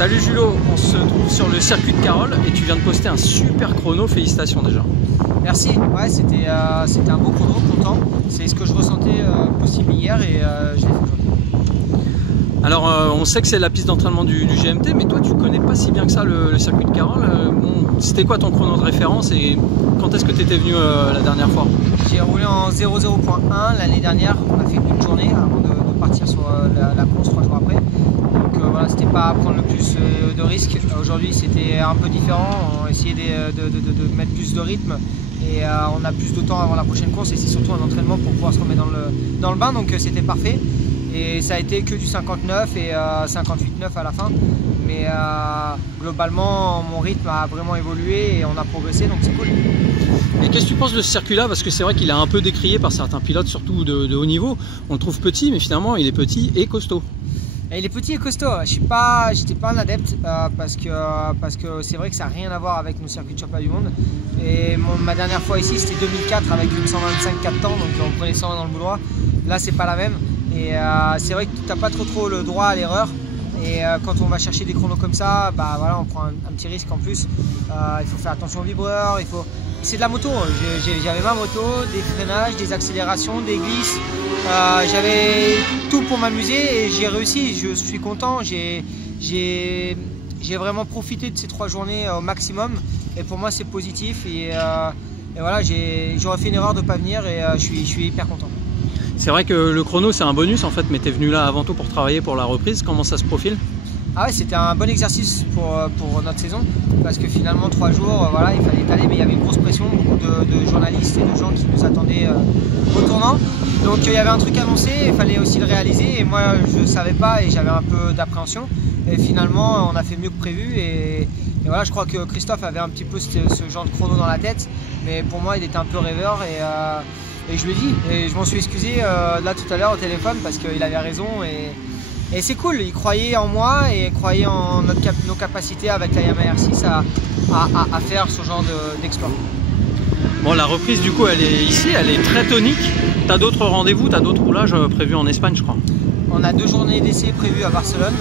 Salut Julo, on se trouve sur le circuit de Carole et tu viens de poster un super chrono, félicitations déjà. Merci, ouais, c'était un beau chrono, content. C'est ce que je ressentais possible hier et je l'ai fait aujourd'hui. Alors on sait que c'est la piste d'entraînement du GMT, mais toi tu connais pas si bien que ça le circuit de Carole. C'était quoi ton chrono de référence et quand est-ce que tu étais venu la dernière fois? J'ai roulé en 00.1 l'année dernière, on a fait une journée avant de partir sur la course 3 jours après. Donc voilà, c'était pas prendre le plus de risques. Aujourd'hui c'était un peu différent, on a essayé de mettre plus de rythme et on a plus de temps avant la prochaine course et c'est surtout un entraînement pour pouvoir se remettre dans le bain, donc c'était parfait. Et ça a été que du 59 et 58,9 à la fin. Mais globalement, mon rythme a vraiment évolué et on a progressé, donc c'est cool. Et qu'est-ce que tu penses de ce circuit-là? Parce que c'est vrai qu'il est un peu décrié par certains pilotes, surtout de haut niveau. On le trouve petit, mais finalement, il est petit et costaud. Et il est petit et costaud. J'étais pas un adepte parce que c'est vrai que ça n'a rien à voir avec nos circuits de championnat du monde. Et ma dernière fois ici, c'était 2004 avec une 125 4 temps, donc on prenait 100 dans le bout droit. Là, c'est pas la même. Et c'est vrai que tu n'as pas trop le droit à l'erreur. Et quand on va chercher des chronos comme ça, bah voilà, on prend un petit risque en plus. Il faut faire attention aux vibreurs. C'est de la moto. J'avais ma moto, des freinages, des accélérations, des glisses. J'avais tout pour m'amuser et j'ai réussi. Je suis content. J'ai vraiment profité de ces 3 journées au maximum. Et pour moi, c'est positif. Et voilà, j'aurais fait une erreur de ne pas venir et je suis hyper content. C'est vrai que le chrono c'est un bonus en fait, mais tu es venu là avant tout pour travailler pour la reprise. Comment ça se profile? Ah ouais, c'était un bon exercice pour notre saison parce que finalement 3 jours, voilà, il fallait étaler, mais il y avait une grosse pression, beaucoup de journalistes et de gens qui nous attendaient au tournant. Donc il y avait un truc annoncé, il fallait aussi le réaliser et moi je ne savais pas et j'avais un peu d'appréhension. Et finalement on a fait mieux que prévu et voilà, je crois que Christophe avait un petit peu ce genre de chrono dans la tête, mais pour moi il était un peu rêveur et je lui ai dit, et je m'en suis excusé là tout à l'heure au téléphone parce qu'il avait raison et c'est cool, il croyait en moi et croyait en nos capacités avec la Yamaha R6 à faire ce genre d'exploit. Bon, la reprise du coup elle est ici, elle est très tonique. Tu as d'autres rendez-vous, tu as d'autres roulages prévus en Espagne je crois? On a 2 journées d'essai prévues à Barcelone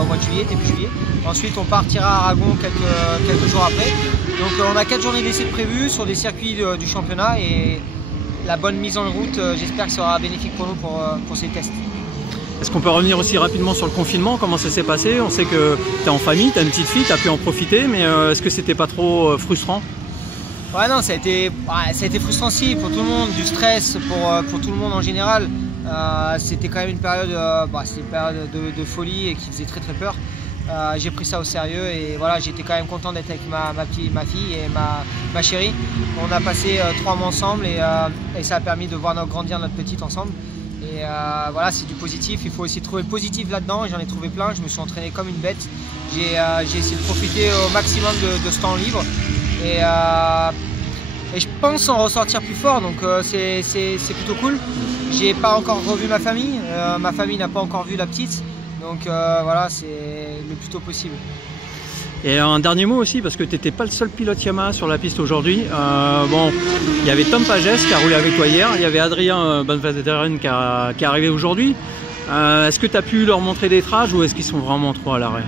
au mois de juillet, début juillet. Ensuite on partira à Aragon quelques jours après. Donc on a 4 journées d'essai prévues sur des circuits du championnat et la bonne mise en route, j'espère que ça sera bénéfique pour nous pour ces tests. Est-ce qu'on peut revenir aussi rapidement sur le confinement? Comment ça s'est passé? On sait que tu es en famille, tu as une petite fille, tu as pu en profiter, mais est-ce que c'était pas trop frustrant? Ouais, non, ça a été frustrant aussi pour tout le monde, du stress pour tout le monde en général. C'était quand même une période, de folie et qui faisait très peur. J'ai pris ça au sérieux et voilà, j'étais quand même content d'être avec ma fille et ma chérie. On a passé 3 mois ensemble et ça a permis de voir grandir notre petite ensemble. Et voilà, c'est du positif, il faut aussi trouver le positif là-dedans. J'en ai trouvé plein, je me suis entraîné comme une bête. J'ai essayé de profiter au maximum de ce temps libre et je pense en ressortir plus fort, donc c'est plutôt cool. J'ai pas encore revu ma famille n'a pas encore vu la petite. Donc voilà, c'est le plus tôt possible. Et un dernier mot aussi, parce que tu n'étais pas le seul pilote Yamaha sur la piste aujourd'hui. Bon, il y avait Tom Pages qui a roulé avec toi hier, il y avait Adrien Bonvederen qui est arrivé aujourd'hui. Est-ce que tu as pu leur montrer des trages ou est-ce qu'ils sont vraiment trop à l'arrêt?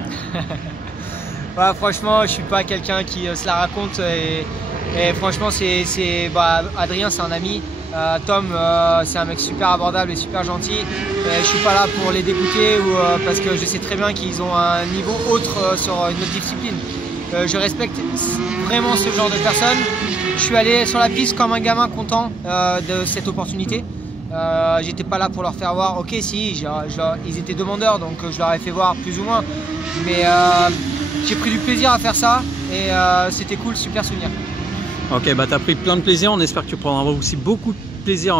Ouais, franchement, je suis pas quelqu'un qui se la raconte et franchement, Adrien c'est un ami. Tom, c'est un mec super abordable et super gentil. Et je suis pas là pour les dégoûter parce que je sais très bien qu'ils ont un niveau autre sur une autre discipline. Je respecte vraiment ce genre de personnes. Je suis allé sur la piste comme un gamin content de cette opportunité. J'étais pas là pour leur faire voir, ok si, ils étaient demandeurs donc je leur ai fait voir plus ou moins. Mais j'ai pris du plaisir à faire ça et c'était cool, super souvenir. Ok, bah t'as pris plein de plaisir, on espère que tu prendras aussi beaucoup de plaisir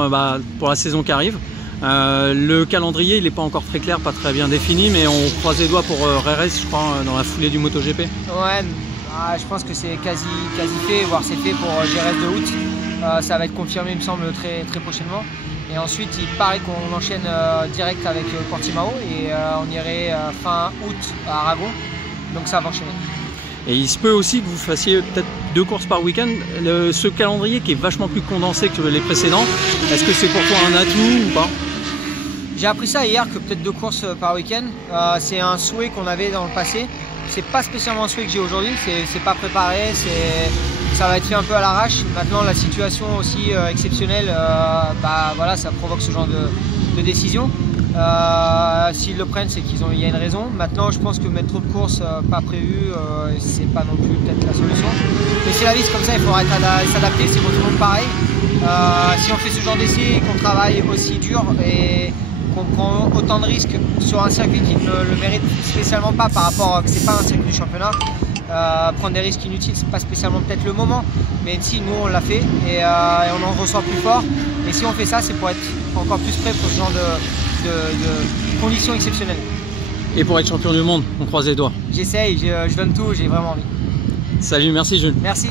pour la saison qui arrive. Le calendrier il n'est pas encore très clair, pas très bien défini, mais on croise les doigts pour RRS je crois dans la foulée du MotoGP. Ouais, je pense que c'est quasi fait, voire c'est fait pour GRS de août. Ça va être confirmé il me semble très prochainement. Et ensuite il paraît qu'on enchaîne direct avec Portimao et on irait fin août à Aragon, donc ça va enchaîner. Et il se peut aussi que vous fassiez peut-être 2 courses par week-end. Ce calendrier qui est vachement plus condensé que les précédents, est-ce que c'est pour toi un atout ou pas? J'ai appris ça hier que peut-être 2 courses par week-end. C'est un souhait qu'on avait dans le passé. c'est pas spécialement un souhait que j'ai aujourd'hui, c'est pas préparé, ça va être fait un peu à l'arrache. Maintenant la situation aussi exceptionnelle, bah voilà, ça provoque ce genre de décision. S'ils le prennent, c'est qu'il y a une raison. Maintenant, je pense que mettre trop de courses pas prévues, c'est pas non plus peut-être la solution. Mais c'est la vie, c'est comme ça, il faudra s'adapter, c'est pour tout le monde pareil. Si on fait ce genre d'essai, qu'on travaille aussi dur et qu'on prend autant de risques sur un circuit qui ne le mérite spécialement pas par rapport à que c'est pas un circuit du championnat, prendre des risques inutiles, c'est pas spécialement peut-être le moment. Mais si nous on l'a fait et on en ressort plus fort. Et si on fait ça, c'est pour être encore plus prêt pour ce genre de conditions exceptionnelles. Et pour être champion du monde, on croise les doigts. J'essaye, je donne tout, j'ai vraiment envie. Salut, merci Jules. Merci.